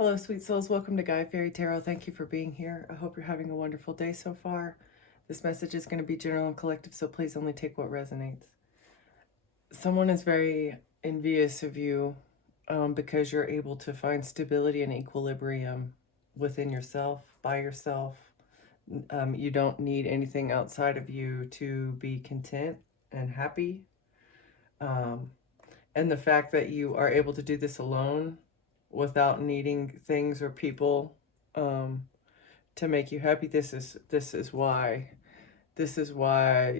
Hello, sweet souls. Welcome to Guy Fairy Tarot. Thank you for being here. I hope you're having a wonderful day so far. This message is going to be general and collective, so please only take what resonates. Someone is very envious of you because you're able to find stability and equilibrium within yourself, by yourself. You don't need anything outside of you to be content and happy. And the fact that you are able to do this alone without needing things or people to make you happy, this is why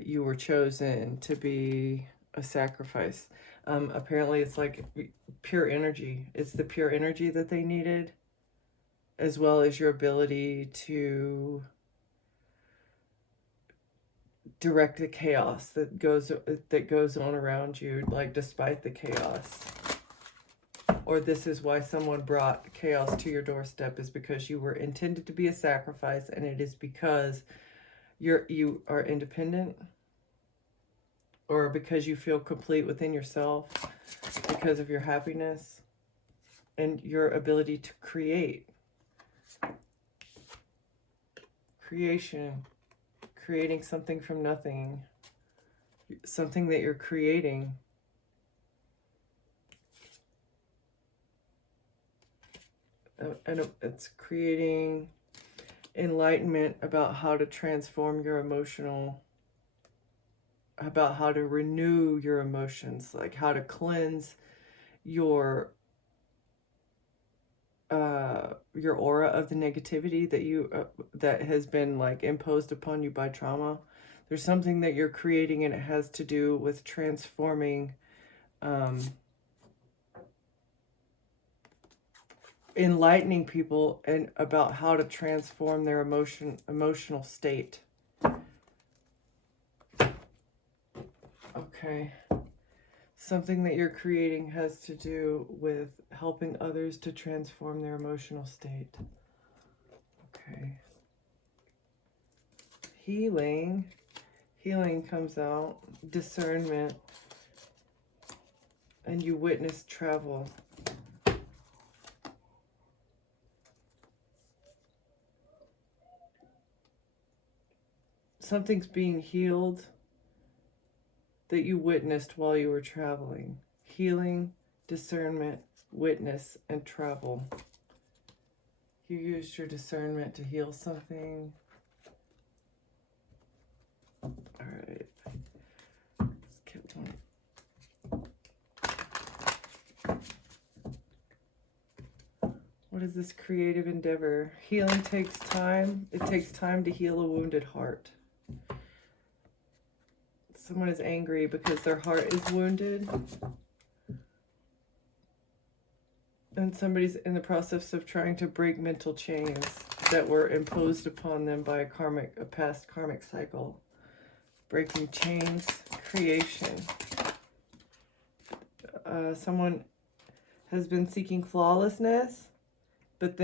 you were chosen to be a sacrifice. Apparently it's like pure energy. It's the pure energy that they needed, as well as your ability to direct the chaos that goes on around you, like despite the chaos. Or this is why someone brought chaos to your doorstep, is because you were intended to be a sacrifice, and it is because you are independent, or because you feel complete within yourself because of your happiness and your ability to create. Creating something from nothing, something that you're creating. And it's creating enlightenment about how to transform your about how to renew your emotions, like how to cleanse your aura of the negativity that has been like imposed upon you by trauma. There's something that you're creating, and it has to do with transforming, enlightening people and about how to transform their emotional state. Okay. Something that you're creating has to do with helping others to transform their emotional state. Okay. Healing comes out. Discernment. And you witness travel. Something's being healed that you witnessed while you were traveling. Healing, discernment, witness, and travel. You used your discernment to heal something. All right. Let's keep going. What is this creative endeavor? Healing takes time. It takes time to heal a wounded heart. Someone is angry because their heart is wounded. And somebody's in the process of trying to break mental chains that were imposed upon them by a past karmic cycle. Breaking chains, creation. Someone has been seeking flawlessness, but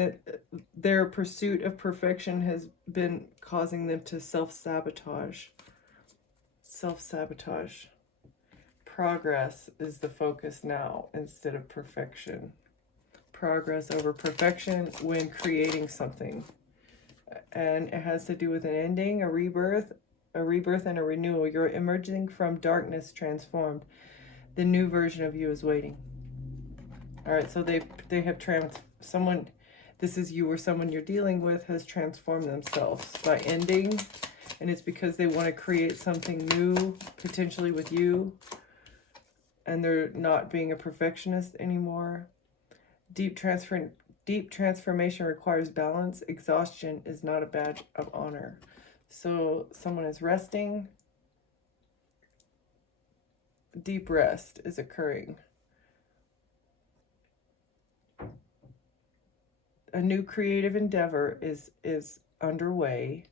their pursuit of perfection has been causing them to self-sabotage. Progress is the focus now instead of perfection. Progress over perfection when creating something. And it has to do with an ending, a rebirth and a renewal. You're emerging from darkness transformed. The new version of you is waiting. All right, so they have someone, this is you or someone you're dealing with, has transformed themselves by ending. And it's because they want to create something new, potentially with you. And they're not being a perfectionist anymore. Deep transformation requires balance. Exhaustion is not a badge of honor. So someone is resting. Deep rest is occurring. A new creative endeavor is underway.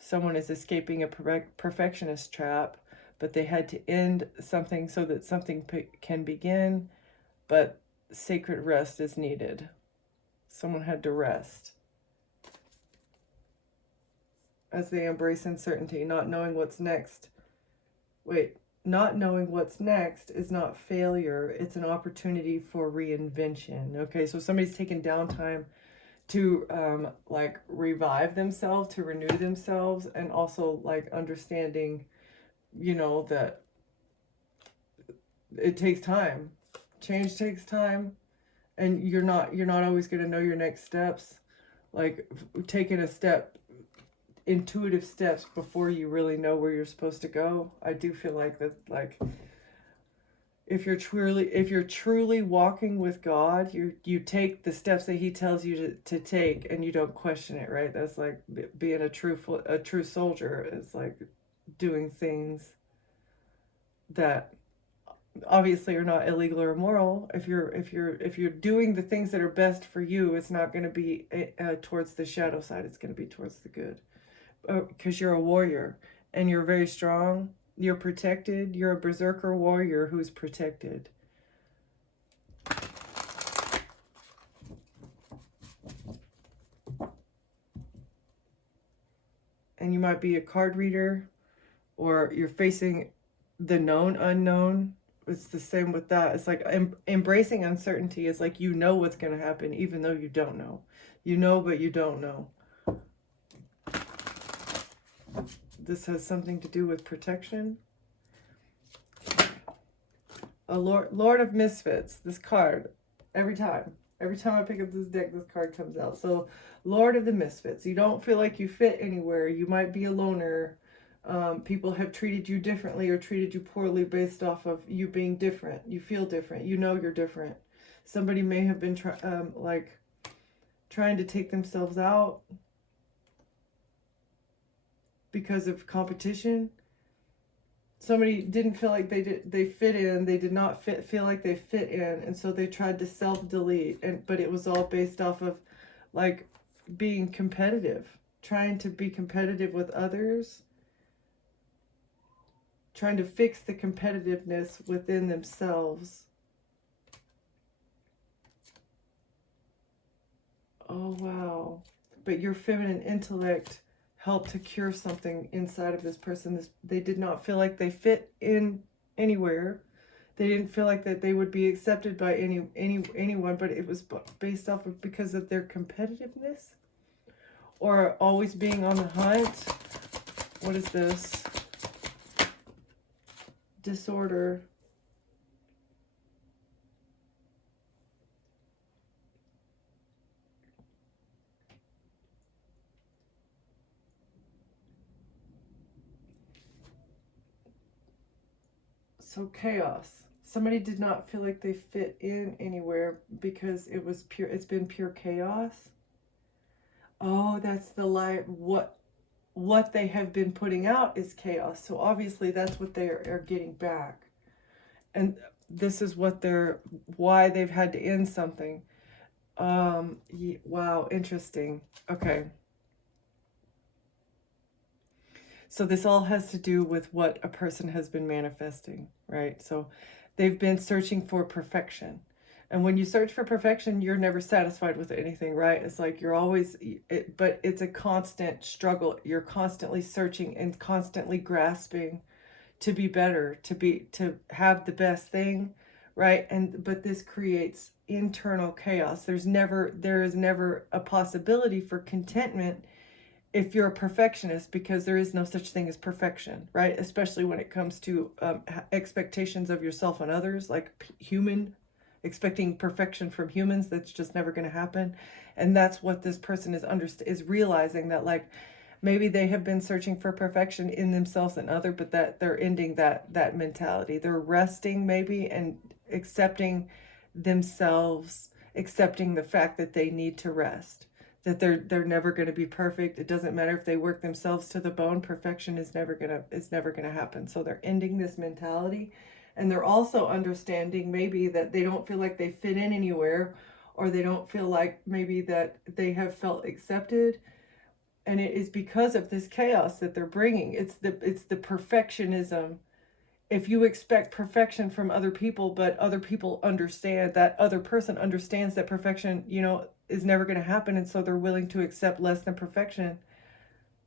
Someone is escaping a perfectionist trap, but they had to end something so that something can begin, but sacred rest is needed. Someone had to rest as they embrace uncertainty, not knowing what's next. not knowing what's next is not failure. It's an opportunity for reinvention. Okay, so somebody's taking downtime to like revive themselves, to renew themselves, and also like understanding, you know, that it takes time. Change takes time, and you're not always going to know your next steps. Like taking a step, intuitive steps before you really know where you're supposed to go. I do feel like that, like if you're truly walking with God, you take the steps that He tells you to take, and you don't question it, right? That's like being a true soldier. It's like doing things that obviously are not illegal or immoral. If you're doing the things that are best for you, it's not going to be towards the shadow side. It's going to be towards the good, because you're a warrior and you're very strong. You're protected. You're a berserker warrior who's protected. And you might be a card reader, or you're facing the known unknown. It's the same with that. It's like embracing uncertainty is like, you know what's going to happen even though you don't know. You know, but you don't know. This has something to do with protection. A Lord of Misfits. This card, every time I pick up this deck, this card comes out. So Lord of the Misfits. You don't feel like you fit anywhere. You might be a loner. People have treated you differently or treated you poorly based off of you being different. You feel different. You know you're different. Somebody may have been trying to take themselves out because of competition. Somebody didn't feel like they fit in. They did not feel like they fit in, and so they tried to self-delete. But it was all based off of like being competitive, trying to be competitive with others, trying to fix the competitiveness within themselves. Oh wow. But your feminine intellect help to cure something inside of this person. They did not feel like they fit in anywhere. They didn't feel like that they would be accepted by anyone, but it was based off of because of their competitiveness or always being on the hunt. What is this? Disorder. So chaos. Somebody did not feel like they fit in anywhere because it was pure. It's been pure chaos. Oh, that's the lie. What they have been putting out is chaos. So obviously that's what they are getting back. And this is why they've had to end something. Wow, interesting. Okay. So this all has to do with what a person has been manifesting, right? So they've been searching for perfection. And when you search for perfection, you're never satisfied with anything, right? It's like you're always, but it's a constant struggle. You're constantly searching and constantly grasping to be better, to have the best thing, right? But this creates internal chaos. There is never a possibility for contentment if you're a perfectionist, because there is no such thing as perfection, right? Especially when it comes to expectations of yourself and others, like expecting perfection from humans. That's just never going to happen. And that's what this person is realizing, that like maybe they have been searching for perfection in themselves and other, but that they're ending that mentality. They're resting maybe and accepting themselves, accepting the fact that they need to rest, that they're never going to be perfect. It doesn't matter if they work themselves to the bone. Perfection is never gonna happen. So they're ending this mentality, and they're also understanding maybe that they don't feel like they fit in anywhere, or they don't feel like maybe that they have felt accepted, and it is because of this chaos that they're bringing. It's the perfectionism. If you expect perfection from other people, but other people understand, that other person understands that perfection, is never going to happen, and so they're willing to accept less than perfection,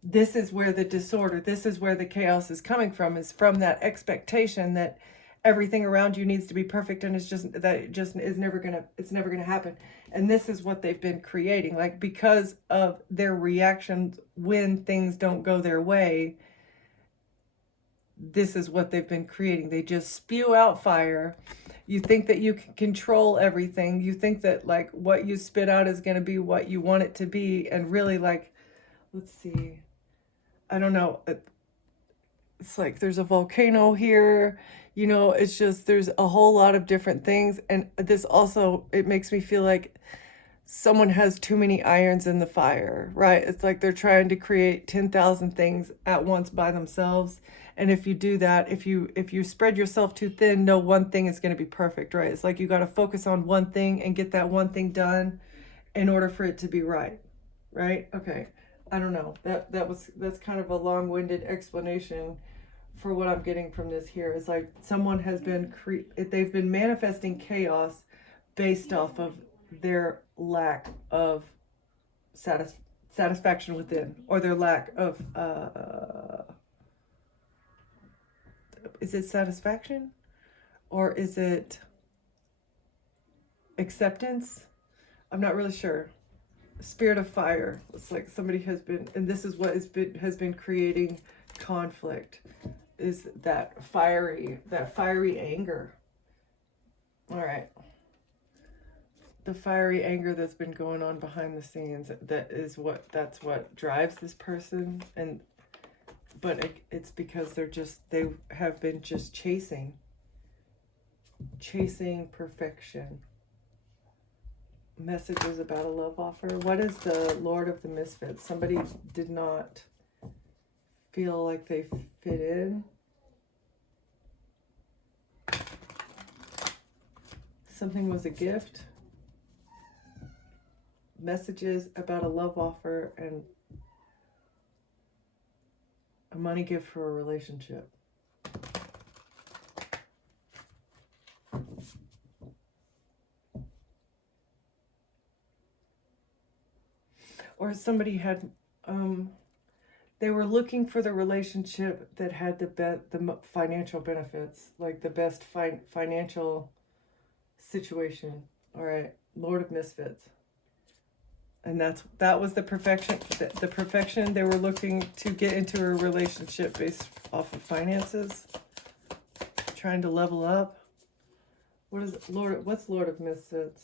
this is where the disorder, this is where the chaos is coming from, is from that expectation that everything around you needs to be perfect, and it's just that it just is never gonna, it's never gonna happen. And this is what they've been creating, like, because of their reactions when things don't go their way. This is what they've been creating. They just spew out fire. You think that you can control everything. You think that, like, what you spit out is going to be what you want it to be. And really, like, let's see. I don't know. It's like there's a volcano here. You know, it's just, there's a whole lot of different things. And this also, it makes me feel like someone has too many irons in the fire, right? It's like they're trying to create 10,000 things at once by themselves. And if you do that, if you spread yourself too thin, no one thing is going to be perfect, right? It's like you got to focus on one thing and get that one thing done in order for it to be right. Right? Okay. I don't know. That's kind of a long-winded explanation for what I'm getting from this here. Is like someone has been they've been manifesting chaos based off of their lack of satisfaction within, or their lack of is it satisfaction, or is it acceptance? I'm not really sure. Spirit of fire. It's like somebody has been, and this is what has been creating conflict, is that fiery anger. All right. The fiery anger that's been going on behind the scenes, that's what drives this person. And but it's because they have been just chasing perfection. Messages about a love offer. What is the Lord of the Misfits? Somebody did not feel like they fit in. Something was a gift. Messages about a love offer and a money gift for a relationship. Or somebody had, they were looking for the relationship that had the financial benefits, like the best financial situation. All right, Lord of Misfits. And that was the perfection. The perfection, they were looking to get into a relationship based off of finances, trying to level up. What's Lord of Misfits?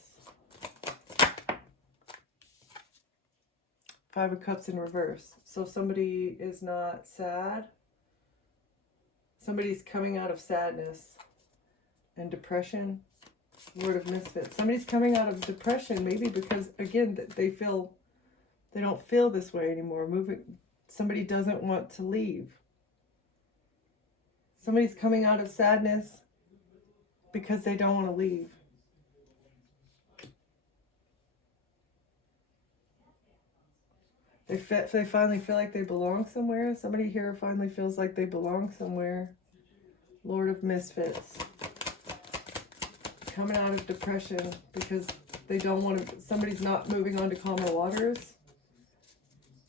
Five of Cups in reverse. So somebody is not sad. Somebody's coming out of sadness and depression. Lord of Misfits. Somebody's coming out of depression, maybe because, again, they don't feel this way anymore. Somebody doesn't want to leave. Somebody's coming out of sadness because they don't want to leave. They finally feel like they belong somewhere. Somebody here finally feels like they belong somewhere. Lord of Misfits. Coming out of depression because they don't want to, somebody's not moving on to calmer waters,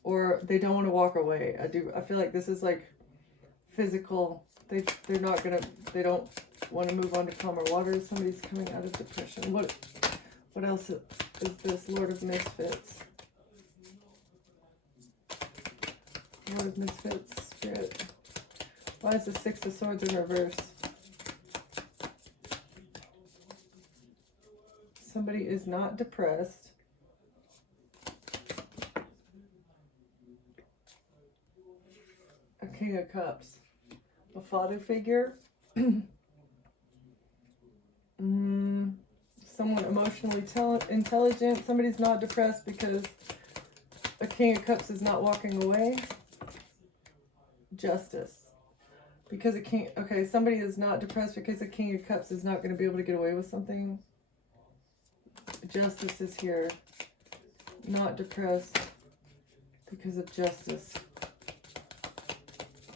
or they don't want to walk away. I feel like this is like physical. They don't want to move on to calmer waters. Somebody's coming out of depression. What else is this Lord of Misfits? Lord of Misfits, Spirit. Why is the Six of Swords in reverse? Somebody is not depressed. A King of Cups. A father figure. Someone emotionally intelligent. Somebody's not depressed because a King of Cups is not walking away. Justice. Because a king... Okay, somebody is not depressed because a King of Cups is not going to be able to get away with something. Justice is here. Not depressed because of justice.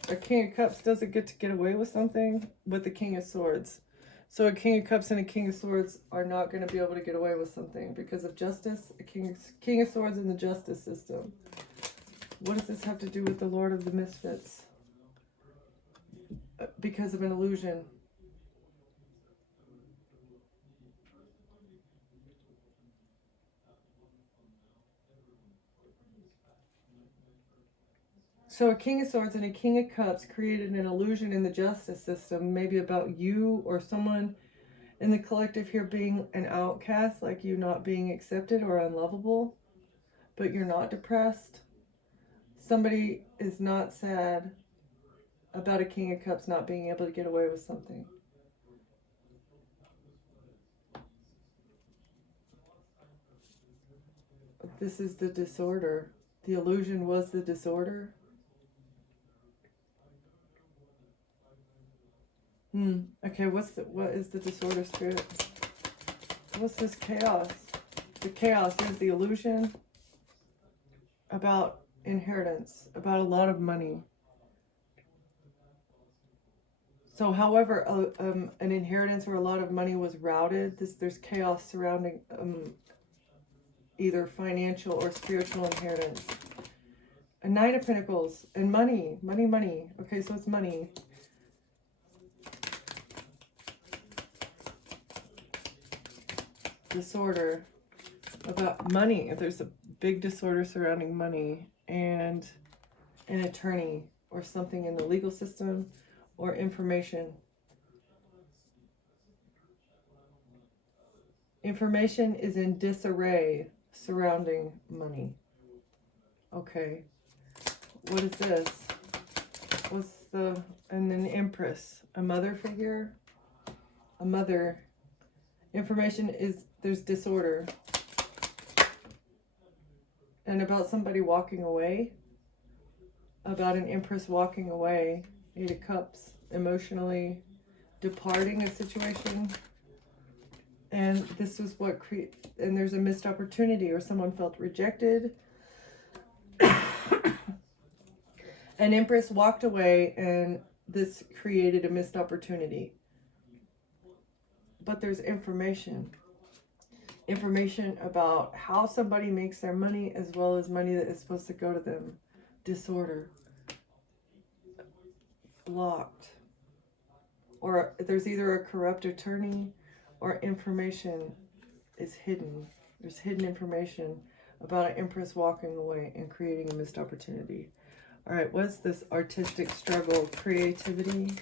A King of Cups doesn't get to get away with something with the King of Swords. So a King of Cups and a King of Swords are not going to be able to get away with something because of justice. A King of Swords in the justice system. What does this have to do with the Lord of the Misfits? Because of an illusion. So a King of Swords and a King of Cups created an illusion in the justice system, maybe about you or someone in the collective here being an outcast, like you not being accepted or unlovable, but you're not depressed. Somebody is not sad about a King of Cups not being able to get away with something. This is the disorder. The illusion was the disorder. Okay, what is the disorder, Spirit? What's this chaos? The chaos is the illusion about inheritance, about a lot of money. So however an inheritance or a lot of money was routed, there's chaos surrounding either financial or spiritual inheritance. A Nine of Pentacles and money. Okay, so it's money. Disorder about money. If there's a big disorder surrounding money, and an attorney or something in the legal system or information. Information is in disarray surrounding money. Okay. What is this? And then Empress, a mother figure, a mother. Information is, there's disorder. And about somebody walking away, about an Empress walking away, Eight of Cups, emotionally departing a situation. And this was what and there's a missed opportunity, or someone felt rejected. An Empress walked away, and this created a missed opportunity. But there's information about how somebody makes their money, as well as money that is supposed to go to them. Disorder. Blocked. Or there's either a corrupt attorney, or information is hidden. There's hidden information about an Empress walking away and creating a missed opportunity. All right, what's this artistic struggle? Creativity,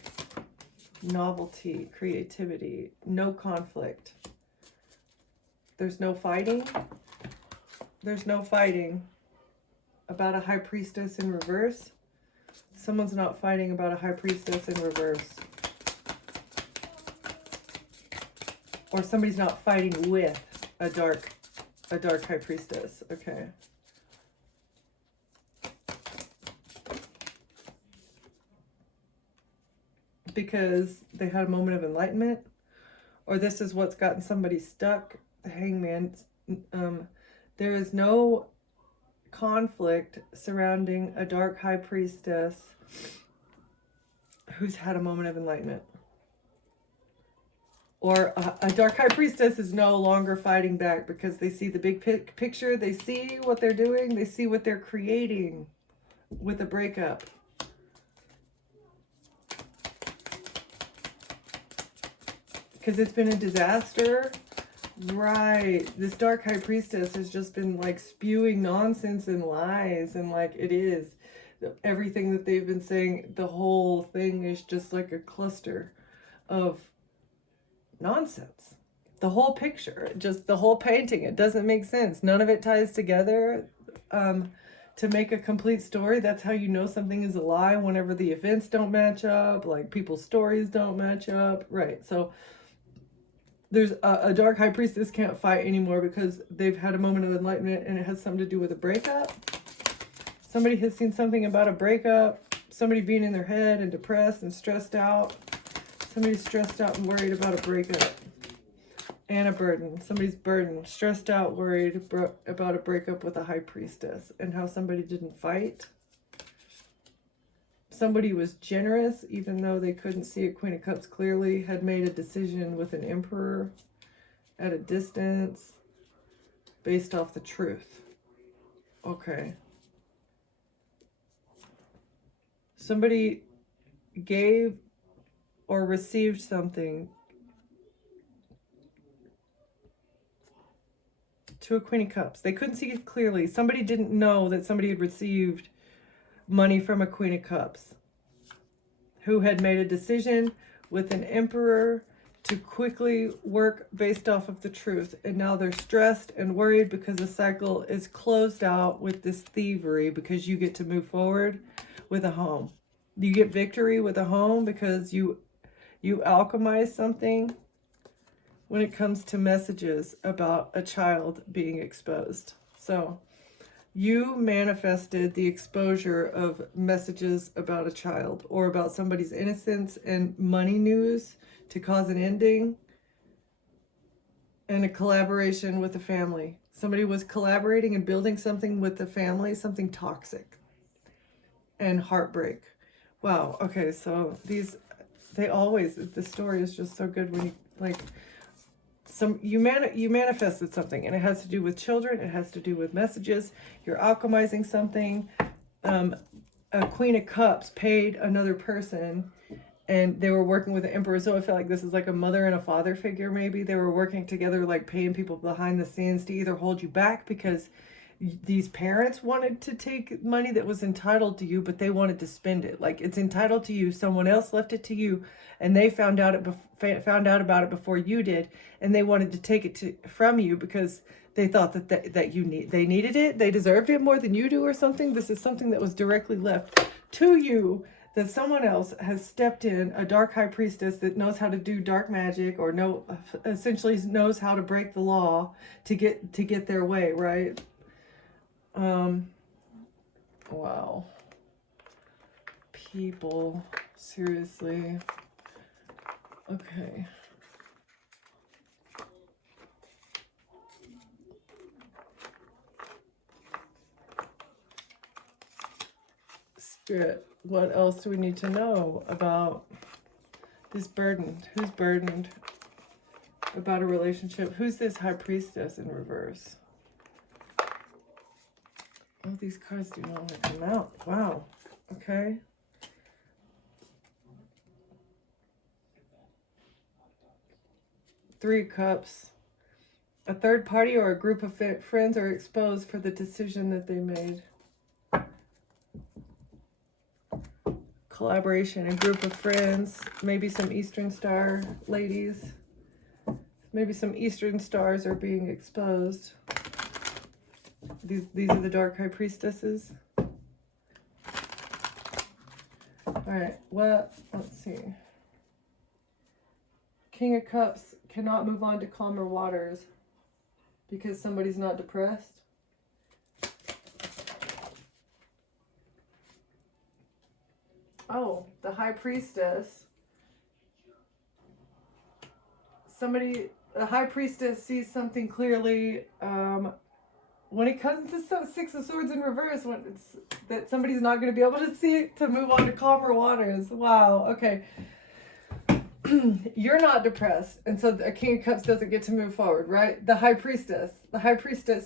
novelty, creativity, no conflict. There's no fighting. There's no fighting about a High Priestess in reverse. Someone's not fighting about a High Priestess in reverse. Or somebody's not fighting with a dark High Priestess. Okay. Because they had a moment of enlightenment, or this is what's gotten somebody stuck. The Hangman. There is no conflict surrounding a dark High Priestess who's had a moment of enlightenment. Or a dark High Priestess is no longer fighting back because they see the big picture. They see what they're doing. They see what they're creating with a breakup. Because it's been a disaster. Right. This dark High Priestess has just been like spewing nonsense and lies. And like it is. Everything that they've been saying, the whole thing is just like a cluster of nonsense. The whole picture, just the whole painting, it doesn't make sense. None of it ties together to make a complete story. That's how you know something is a lie, whenever the events don't match up, like people's stories don't match up. Right. So there's a dark High Priestess can't fight anymore because they've had a moment of enlightenment, and it has something to do with a breakup. Somebody has seen something about a breakup, somebody being in their head and depressed and stressed out. Somebody's stressed out and worried about a breakup. And a burden. Somebody's burdened, stressed out, worried about a breakup with a High Priestess. And how somebody didn't fight. Somebody was generous, even though they couldn't see a Queen of Cups clearly. Had made a decision with an Emperor at a distance. Based off the truth. Okay. Somebody gave or received something to a Queen of Cups. They couldn't see it clearly. Somebody didn't know that somebody had received money from a Queen of Cups who had made a decision with an Emperor to quickly work based off of the truth. And now they're stressed and worried because the cycle is closed out with this thievery, because you get to move forward with a home. You get victory with a home because you alchemize something when it comes to messages about a child being exposed. So you manifested the exposure of messages about a child or about somebody's innocence and money news to cause an ending and a collaboration with the family. Somebody was collaborating and building something with the family, something toxic and heartbreak. Wow. Okay. So the story is just so good when you manifested something, and it has to do with children. It has to do with messages. You're alchemizing something. A Queen of Cups paid another person, and they were working with the Emperor. So I feel like this is like a mother and a father figure. Maybe they were working together, like paying people behind the scenes to either hold you back because these parents wanted to take money that was entitled to you, but they wanted to spend it. Like, it's entitled to you. Someone else left it to you, and they found out about it before you did, and they wanted to take it from you because they thought that they needed it, they deserved it more than you do or something. This is something that was directly left to you, that someone else has stepped in, a dark high priestess that knows how to do dark magic, or essentially knows how to break the law to get their way, right? Wow. People, seriously. Okay. Spirit, what else do we need to know about this burden? Who's burdened about a relationship? Who's this high priestess in reverse? Oh, these cards do not want to come out. Wow. Okay. Three of Cups. A third party or a group of friends are exposed for the decision that they made. Collaboration, a group of friends, maybe some Eastern Star ladies. Maybe some Eastern Stars are being exposed. These are the dark high priestesses. All right, let's see. King of Cups cannot move on to calmer waters because somebody's not depressed. Oh, the high priestess. The high priestess sees something clearly. When it comes to Six of Swords in reverse, when it's that somebody's not going to be able to see it to move on to calmer waters. Wow. Okay. You're not depressed, and so a King of Cups doesn't get to move forward, right? The High Priestess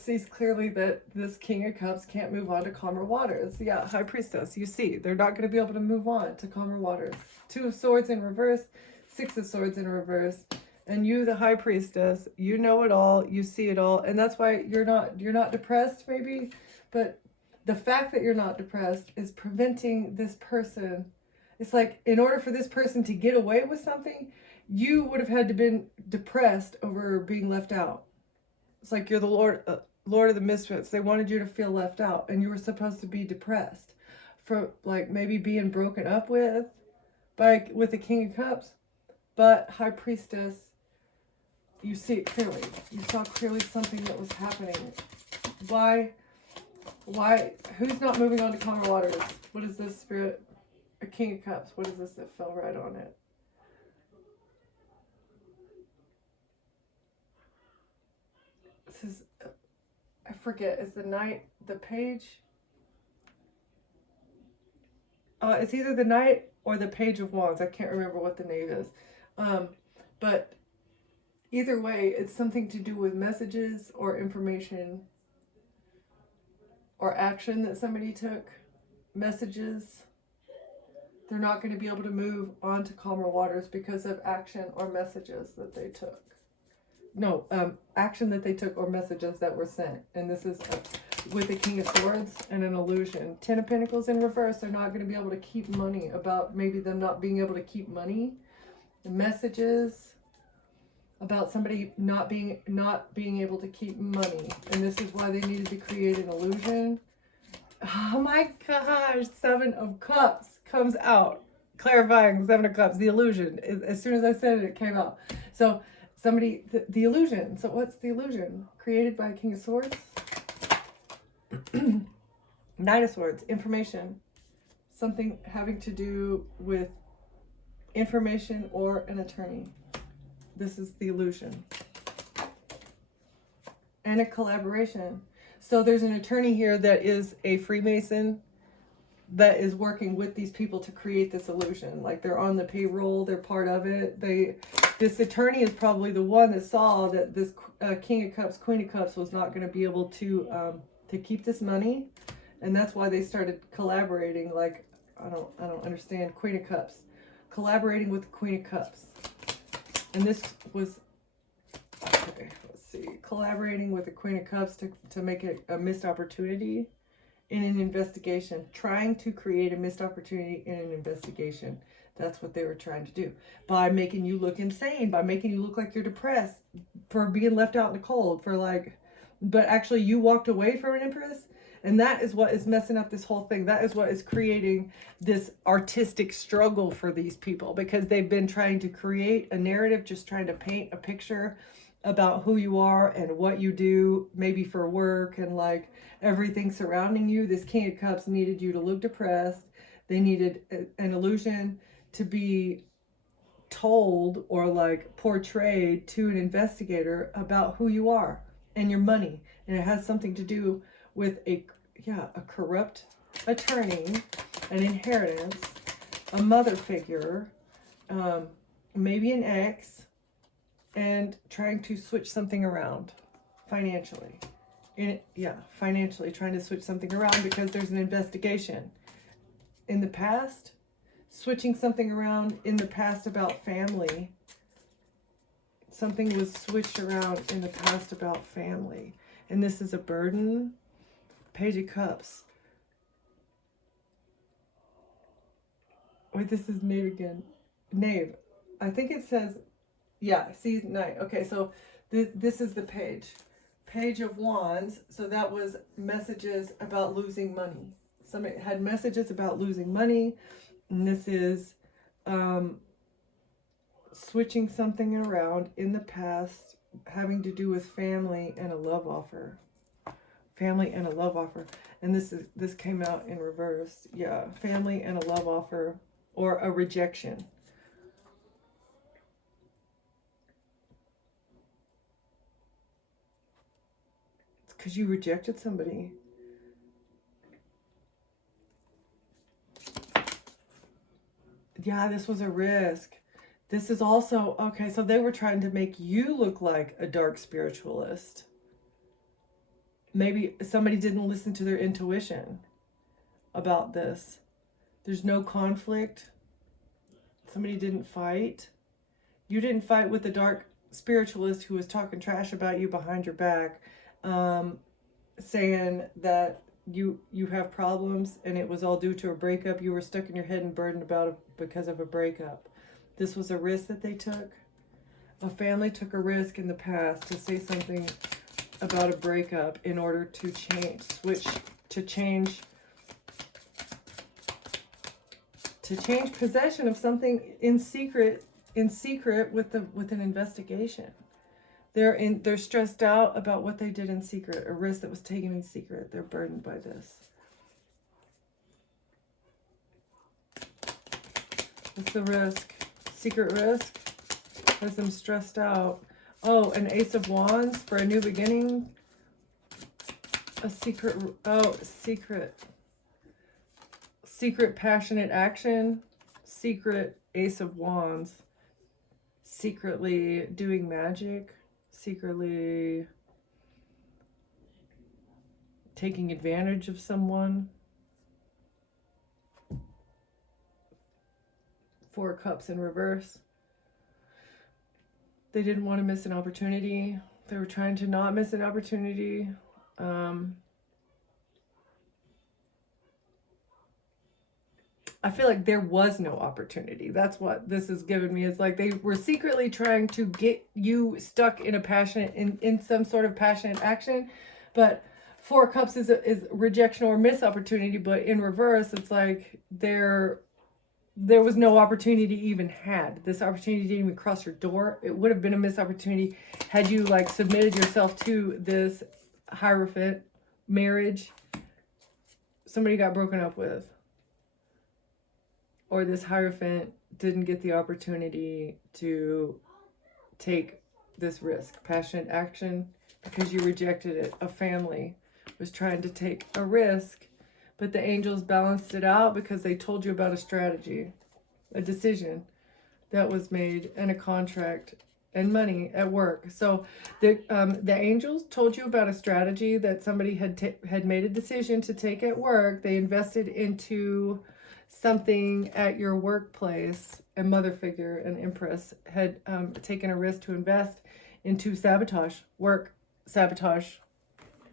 sees clearly that this King of Cups can't move on to calmer waters. Yeah, High Priestess, you see, they're not going to be able to move on to calmer waters. Two of Swords in reverse, Six of Swords in reverse. And you, the High Priestess, you know it all, you see it all, and that's why you're not depressed, maybe, but the fact that you're not depressed is preventing this person. It's like, in order for this person to get away with something, you would have had to been depressed over being left out. It's like you're the Lord of the Misfits. They wanted you to feel left out, and you were supposed to be depressed for like maybe being broken up with the King of Cups. But High Priestess, you see it clearly. You saw clearly something that was happening. Why? Who's not moving on to calmer waters? What is this, Spirit? A King of Cups. What is this that fell right on it? This is, I forget, is the Knight the Page? It's either the Knight or the Page of Wands. I can't remember what the name is. But either way, it's something to do with messages or information or action that somebody took. Messages They're not going to be able to move on to calmer waters because of action or messages that they took. No, action that they took or messages that were sent. And this is with the King of Swords and an illusion. Ten of Pentacles in reverse. They're not going to be able to keep money, about maybe them not being able to keep money. The messages about somebody not being able to keep money. And this is why they needed to create an illusion. Oh my gosh, Seven of Cups comes out. Clarifying, Seven of Cups, the illusion. As soon as I said it, it came out. So somebody, the illusion. So what's the illusion? Created by King of Swords? Knight of Swords, information. Something having to do with information or an attorney. This is the illusion. And a collaboration. So there's an attorney here that is a Freemason that is working with these people to create this illusion. Like they're on the payroll, they're part of it. This attorney is probably the one that saw that this King of Cups, Queen of Cups was not going to be able to keep this money. And that's why they started collaborating. Like, I don't understand. Queen of Cups. Collaborating with the Queen of Cups. And this was, okay, let's see. Collaborating with the Queen of Cups to make it a missed opportunity in an investigation. Trying to create a missed opportunity in an investigation. That's what they were trying to do. By making you look insane. By making you look like you're depressed. For being left out in the cold. For like, but actually you walked away from an Empress. And that is what is messing up this whole thing. That is what is creating this artistic struggle for these people, because they've been trying to create a narrative, just trying to paint a picture about who you are and what you do, maybe for work and like everything surrounding you. This King of Cups needed you to look depressed. They needed an illusion to be told or like portrayed to an investigator about who you are and your money. And it has something to do with a corrupt attorney, an inheritance, a mother figure, maybe an ex, and trying to switch something around financially. Financially trying to switch something around because there's an investigation. In the past, switching something around in the past about family. Something was switched around in the past about family. And this is a burden. Page of Cups. Wait, this is Knave again. Knave. I think it says, yeah, see, Knight. Okay, so this is the page. Page of Wands. So that was messages about losing money. Somebody had messages about losing money. And this is switching something around in the past having to do with family and a love offer. Family and a love offer. And this came out in reverse. Yeah, family and a love offer or a rejection. It's because you rejected somebody. Yeah, this was a risk. This is also, okay, so they were trying to make you look like a dark spiritualist. Maybe somebody didn't listen to their intuition about this. There's no conflict. Somebody didn't fight. You didn't fight with the dark spiritualist who was talking trash about you behind your back, saying that you have problems and it was all due to a breakup. You were stuck in your head and burdened about it because of a breakup. This was a risk that they took. A family took a risk in the past to say something about a breakup in order to change possession of something in secret with an investigation. They're stressed out about what they did in secret, a risk that was taken in secret. They're burdened by this. What's the risk? Secret risk has them stressed out. Oh, an Ace of Wands for a new beginning. A secret, secret passionate action. Secret Ace of Wands. Secretly doing magic. Secretly taking advantage of someone. Four Cups in reverse. They didn't want to miss an opportunity. They were trying to not miss an opportunity. I feel like there was no opportunity. That's what this has given me. It's like they were secretly trying to get you stuck in a passionate, in some sort of passionate action. But Four Cups is rejection or miss opportunity. But in reverse, it's like there was no opportunity even had. This opportunity didn't even cross your door. It would have been a missed opportunity had you like submitted yourself to this Hierophant marriage somebody got broken up with. Or this Hierophant didn't get the opportunity to take this risk, passionate action, because you rejected it. A family was trying to take a risk, but the angels balanced it out because they told you about a strategy, a decision that was made, and a contract and money at work. So the angels told you about a strategy that somebody had made a decision to take at work. They invested into something at your workplace. A mother figure, an empress, had taken a risk to invest into sabotage, work sabotage.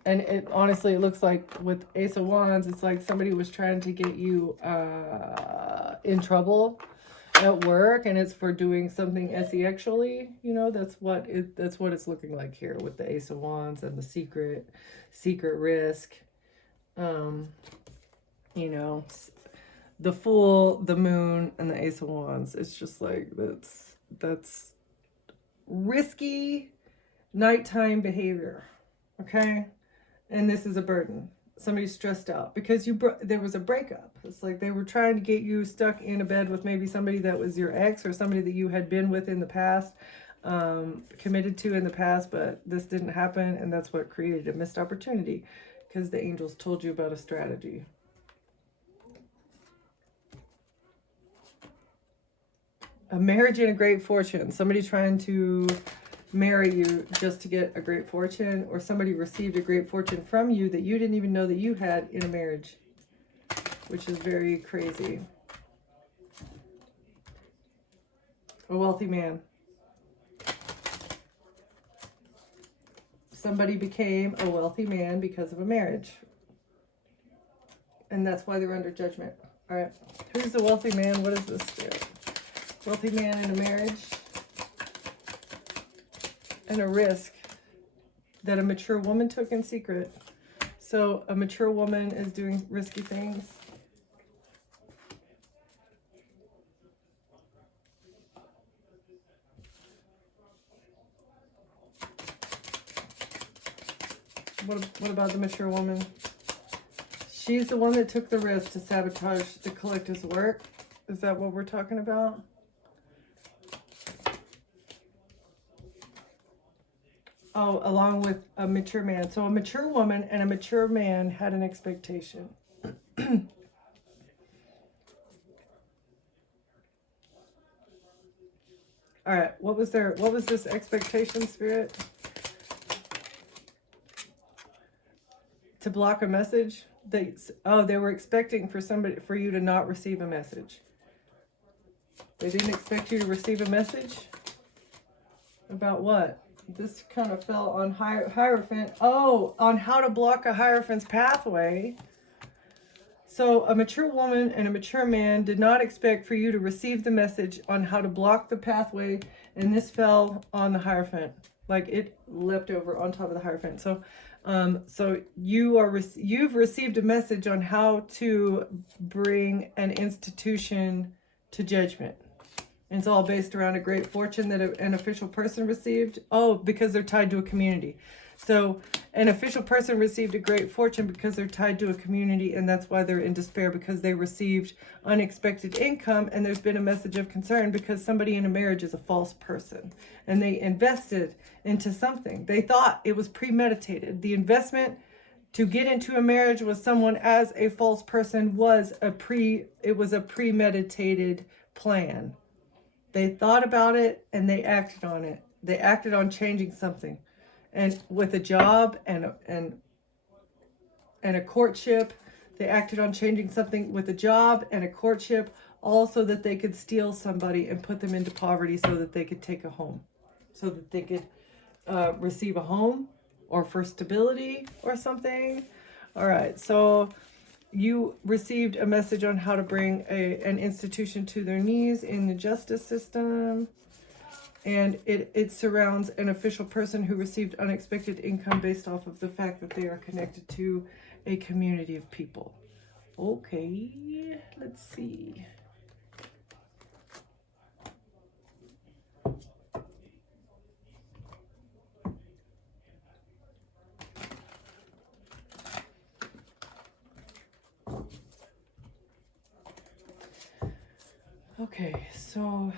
And it honestly, it looks like with Ace of Wands, it's like somebody was trying to get you in trouble at work, and it's for doing something sexually. You know, that's what it's looking like here with the Ace of Wands and the secret risk. You know, the Fool, the Moon, and the Ace of Wands. It's just like that's risky nighttime behavior. Okay. And this is a burden. Somebody's stressed out because there was a breakup. It's like they were trying to get you stuck in a bed with maybe somebody that was your ex or somebody that you had been with in the past, committed to in the past, but this didn't happen, and that's what created a missed opportunity because the angels told you about a strategy. A marriage and a great fortune. Somebody trying to marry you just to get a great fortune, or somebody received a great fortune from you that you didn't even know that you had in a marriage, which is very crazy. A wealthy man. Somebody became a wealthy man because of a marriage, and that's why they're under judgment. All right, who's the wealthy man? What is this spirit? Wealthy man in a marriage. And a risk that a mature woman took in secret. So a mature woman is doing risky things. What about the mature woman? She's the one that took the risk to sabotage the collective's work. Is that what we're talking about? Oh, along with a mature man. So a mature woman and a mature man had an expectation. All right, what was this expectation, Spirit? To block a message? They were expecting for you to not receive a message. They didn't expect you to receive a message? About what? This kind of fell on Hierophant. Oh, on how to block a Hierophant's pathway. So a mature woman and a mature man did not expect for you to receive the message on how to block the pathway, and this fell on the Hierophant. Like it leapt over on top of the Hierophant. So you've received a message on how to bring an institution to judgment. And it's all based around a great fortune that an official person received. Oh, because they're tied to a community. So an official person received a great fortune because they're tied to a community, and that's why they're in despair, because they received unexpected income, and there's been a message of concern because somebody in a marriage is a false person, and they invested into something. They thought it was premeditated. The investment to get into a marriage with someone as a false person was a premeditated plan. They thought about it and they acted on it. They acted on changing something. And with a job and a courtship, they acted on changing something with a job and a courtship, all so that they could steal somebody and put them into poverty so that they could take a home, so that they could receive a home or for stability or something. All right, so you received a message on how to bring an institution to their knees in the justice system. And it surrounds an official person who received unexpected income based off of the fact that they are connected to a community of people. Okay, let's see. Okay, so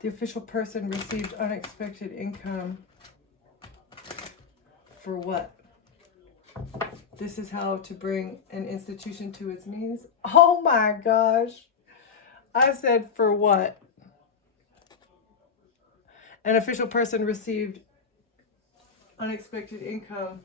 the official person received unexpected income for what? This is how to bring an institution to its knees. Oh my gosh. I said for what? An official person received unexpected income.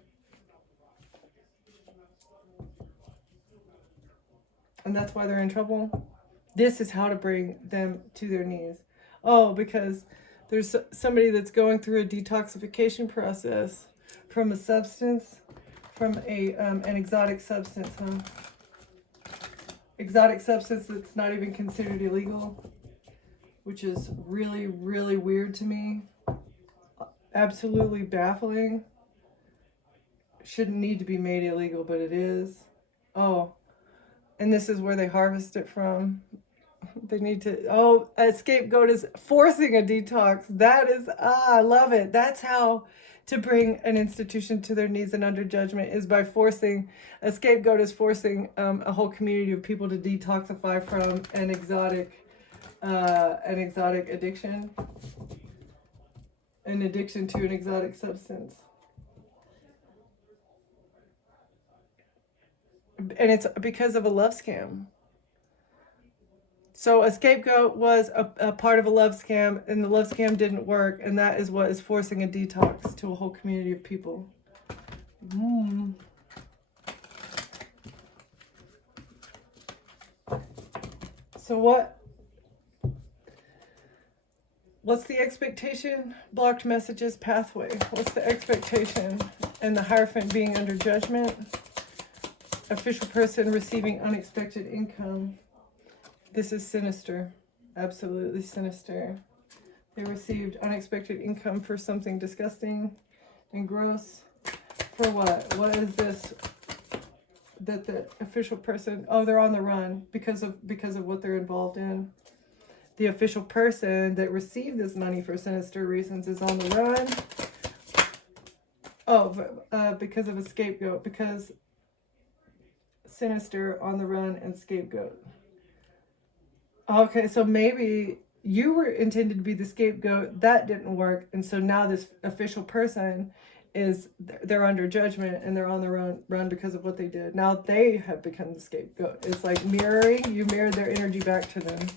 And that's why they're in trouble. This is how to bring them to their knees. Oh, because there's somebody that's going through a detoxification process from a substance, from an exotic substance, exotic substance that's not even considered illegal, which is really, really weird to me. Absolutely baffling. Shouldn't need to be made illegal, but it is. Oh, and this is where they harvest it from. They need to, a scapegoat is forcing a detox. That is, I love it. That's how to bring an institution to their knees and under judgment, is by forcing, a scapegoat is forcing a whole community of people to detoxify from an exotic addiction, an addiction to an exotic substance. And it's because of a love scam. So a scapegoat was a part of a love scam, and the love scam didn't work, and that is what is forcing a detox to a whole community of people. So what's the expectation? Blocked messages pathway. What's the expectation? And the Hierophant being under judgment. Official person receiving unexpected income. This is sinister. Absolutely sinister. They received unexpected income for something disgusting and gross. For what? What is this? That the official person, they're on the run because of what they're involved in. The official person that received this money for sinister reasons is on the run. Because of a scapegoat. Because sinister, on the run, and scapegoat. Okay, so maybe you were intended to be the scapegoat. That didn't work. And so now this official person they're under judgment, and they're on the run because of what they did. Now they have become the scapegoat. It's like mirroring. You mirrored their energy back to them.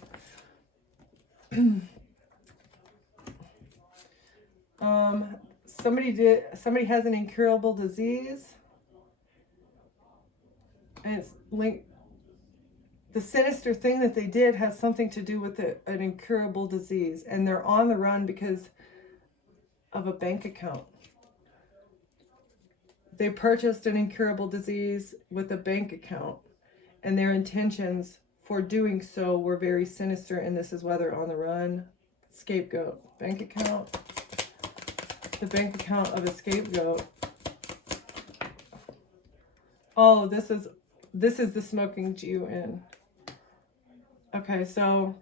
Somebody has an incurable disease. And it's linked. The sinister thing that they did has something to do with an incurable disease, and they're on the run because of a bank account. They purchased an incurable disease with a bank account, and their intentions for doing so were very sinister, and this is why they're on the run. Scapegoat. Bank account. The bank account of a scapegoat. Oh, this is the smoking GUN. Okay, so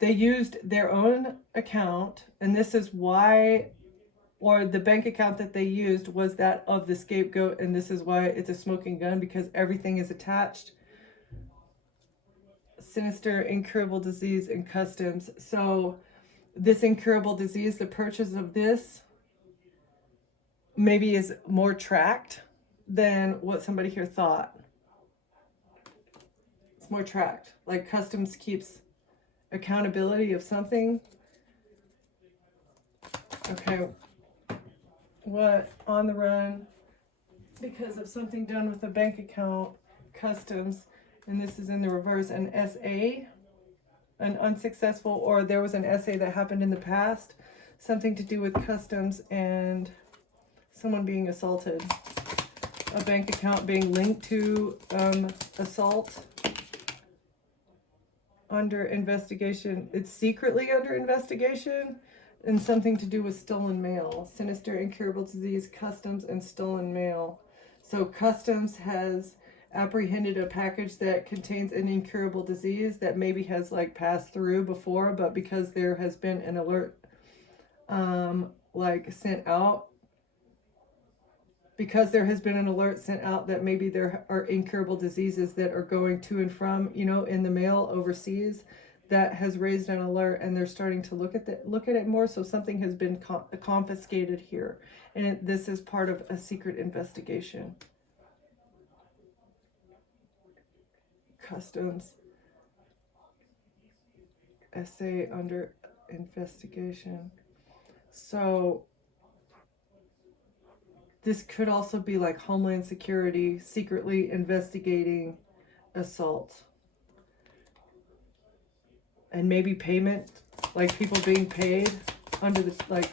they used their own account, and this is why, or the bank account that they used was that of the scapegoat, and this is why it's a smoking gun, because everything is attached. Sinister, incurable disease, and customs. So this incurable disease, the purchase of this maybe is more tracked than what somebody here thought. It's more tracked. Like customs keeps accountability of something. Okay. What? On the run. because of something done with a bank account, customs, and this is in the reverse, an SA, an unsuccessful, or there was an SA that happened in the past, something to do with customs and someone being assaulted, a bank account being linked to assault, under investigation. It's secretly under investigation, and something to do with stolen mail, sinister incurable disease, customs, and stolen mail. So customs has apprehended a package that contains an incurable disease that maybe has like passed through before, but because there has been an alert like sent out, because there has been an alert sent out that maybe there are incurable diseases that are going to and from, you know, in the mail overseas, that has raised an alert, and they're starting to look at it more. So something has been confiscated here, and this is part of a secret investigation. Customs, SA under investigation. So this could also be like Homeland Security secretly investigating assault. And maybe payment, like people being paid under the, like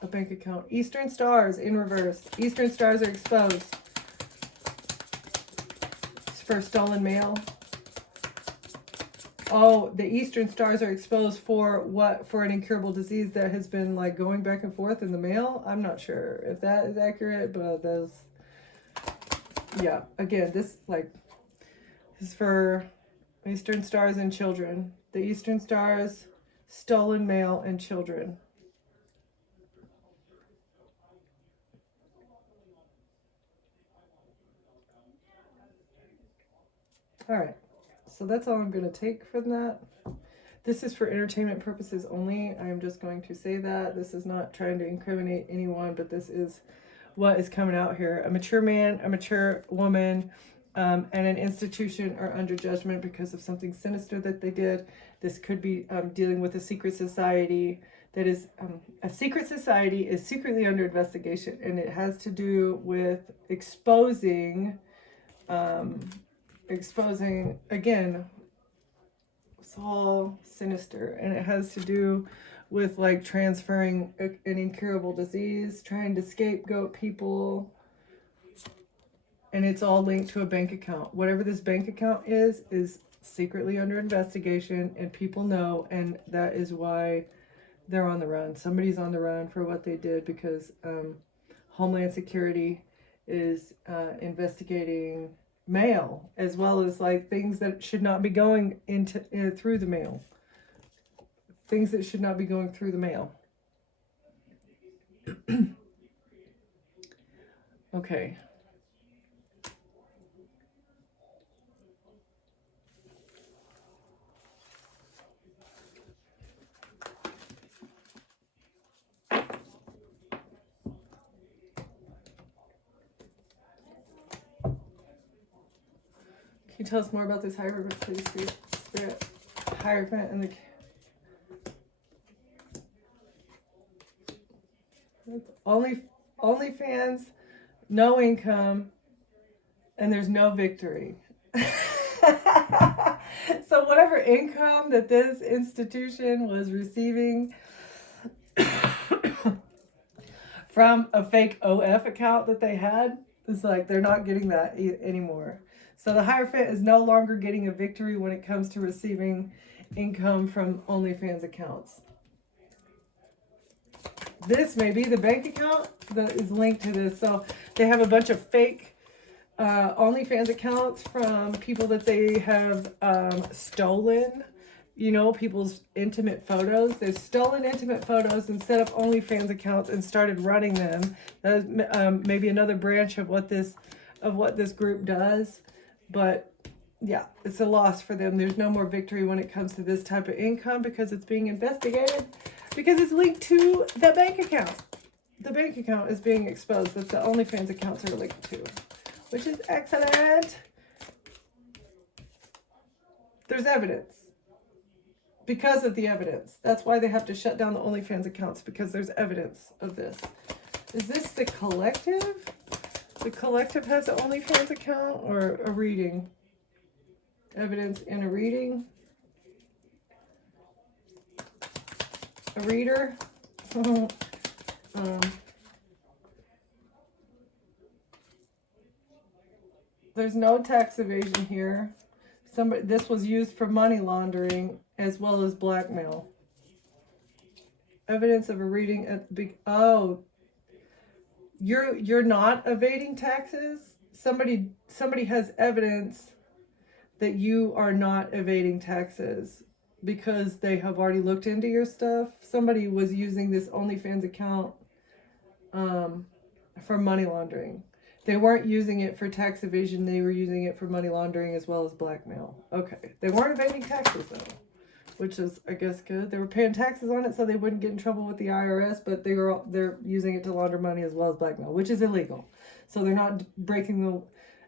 a bank account. Eastern Stars in reverse. Eastern Stars are exposed for stolen mail. Oh, the Eastern Stars are exposed for what? For an incurable disease that has been like going back and forth in the mail? I'm not sure if that is accurate, but those, yeah, again, this is for Eastern Stars and children. The Eastern Stars, stolen mail, and children. All right. So that's all I'm going to take from that. This is for entertainment purposes only. I'm just going to say that. This is not trying to incriminate anyone, but this is what is coming out here. A mature man, a mature woman, and an institution are under judgment because of something sinister that they did. This could be dealing with a secret society that is, a secret society is secretly under investigation, and it has to do with exposing, again, it's all sinister, and it has to do with like transferring an incurable disease, trying to scapegoat people, and it's all linked to a bank account. Whatever this bank account is secretly under investigation, and people know, and that is why they're on the run. Somebody's on the run for what they did because Homeland Security is investigating mail, as well as like things that should not be going into through the mail. Things that should not be going through the mail. Okay. Can you tell us more about this Hierophant, please, Spirit? Hierophant and the OnlyFans, no income, and there's no victory. So whatever income that this institution was receiving from a fake OF account that they had, it's like they're not getting that anymore. So the Hierophant is no longer getting a victory when it comes to receiving income from OnlyFans accounts. This may be the bank account that is linked to this. So they have a bunch of fake OnlyFans accounts from people that they have stolen, you know, people's intimate photos. They've stolen intimate photos and set up OnlyFans accounts and started running them. That is maybe another branch of what this group does. But yeah, it's a loss for them. There's no more victory when it comes to this type of income because it's being investigated, because it's linked to the bank account. The bank account is being exposed that the OnlyFans accounts are linked to, which is excellent. There's evidence. Because of the evidence. That's why they have to shut down the OnlyFans accounts, because there's evidence of this. Is this the collective? The collective has an OnlyFans account or a reading? Evidence in a reading? A reader? There's no tax evasion here. This was used for money laundering as well as blackmail. Evidence of a reading at the oh, you're not evading taxes. Somebody has evidence that you are not evading taxes because they have already looked into your stuff. Somebody was using this OnlyFans account for money laundering. They weren't using it for tax evasion. They were using it for money laundering as well as blackmail. Okay. They weren't evading taxes, though, which is, I guess, good. They were paying taxes on it so they wouldn't get in trouble with the IRS, but they're using it to launder money as well as blackmail, which is illegal. So they're not breaking the...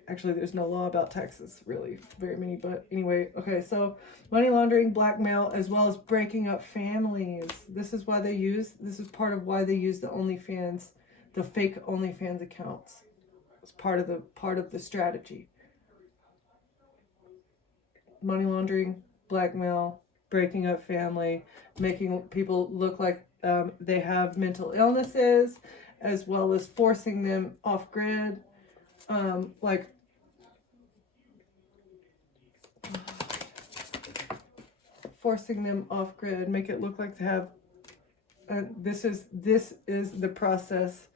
Actually, there's no law about taxes, really. Very many, but anyway. Okay, so money laundering, blackmail, as well as breaking up families. This is part of why they use the OnlyFans, the fake OnlyFans accounts. It's part of the strategy. Money laundering, blackmail, breaking up family, making people look like they have mental illnesses, as well as forcing them off grid, forcing them off grid, make it look like they have. This is the process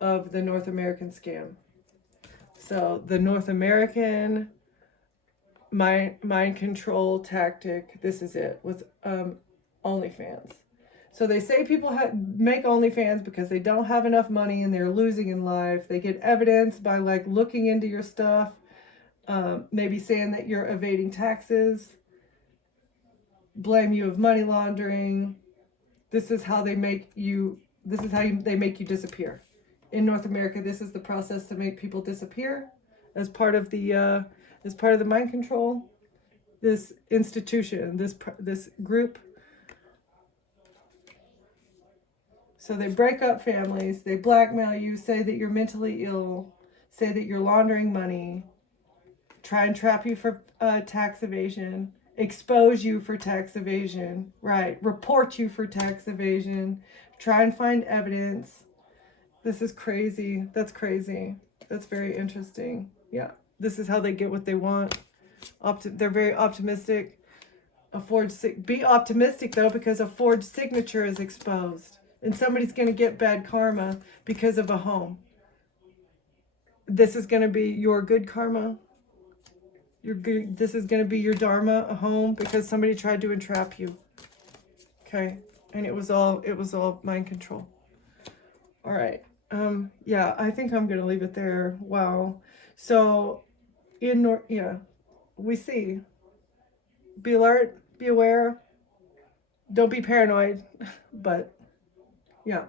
of the North American scam. So the North American mind control tactic, this is it with OnlyFans. So they say people make OnlyFans because they don't have enough money and they're losing in life. They get evidence by like looking into your stuff, maybe saying that you're evading taxes, blame you of money laundering. This is how they make you disappear. In North America, this is the process to make people disappear as part of the mind control. This institution, this group. So they break up families, they blackmail you, say that you're mentally ill, say that you're laundering money, try and trap you for tax evasion, expose you for tax evasion, right? Report you for tax evasion, try and find evidence. This is crazy. That's crazy. That's very interesting. Yeah. This is how they get what they want. They're very optimistic. Be optimistic, though, because a forged signature is exposed. And somebody's going to get bad karma because of a home. This is going to be your good karma. This is going to be your dharma, a home, because somebody tried to entrap you. Okay? And it was all mind control. All right. Yeah, I think I'm going to leave it there. Wow. So, we see. Be alert, be aware. Don't be paranoid, but yeah.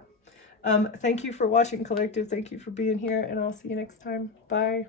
Thank you for watching, Collective. Thank you for being here, and I'll see you next time. Bye.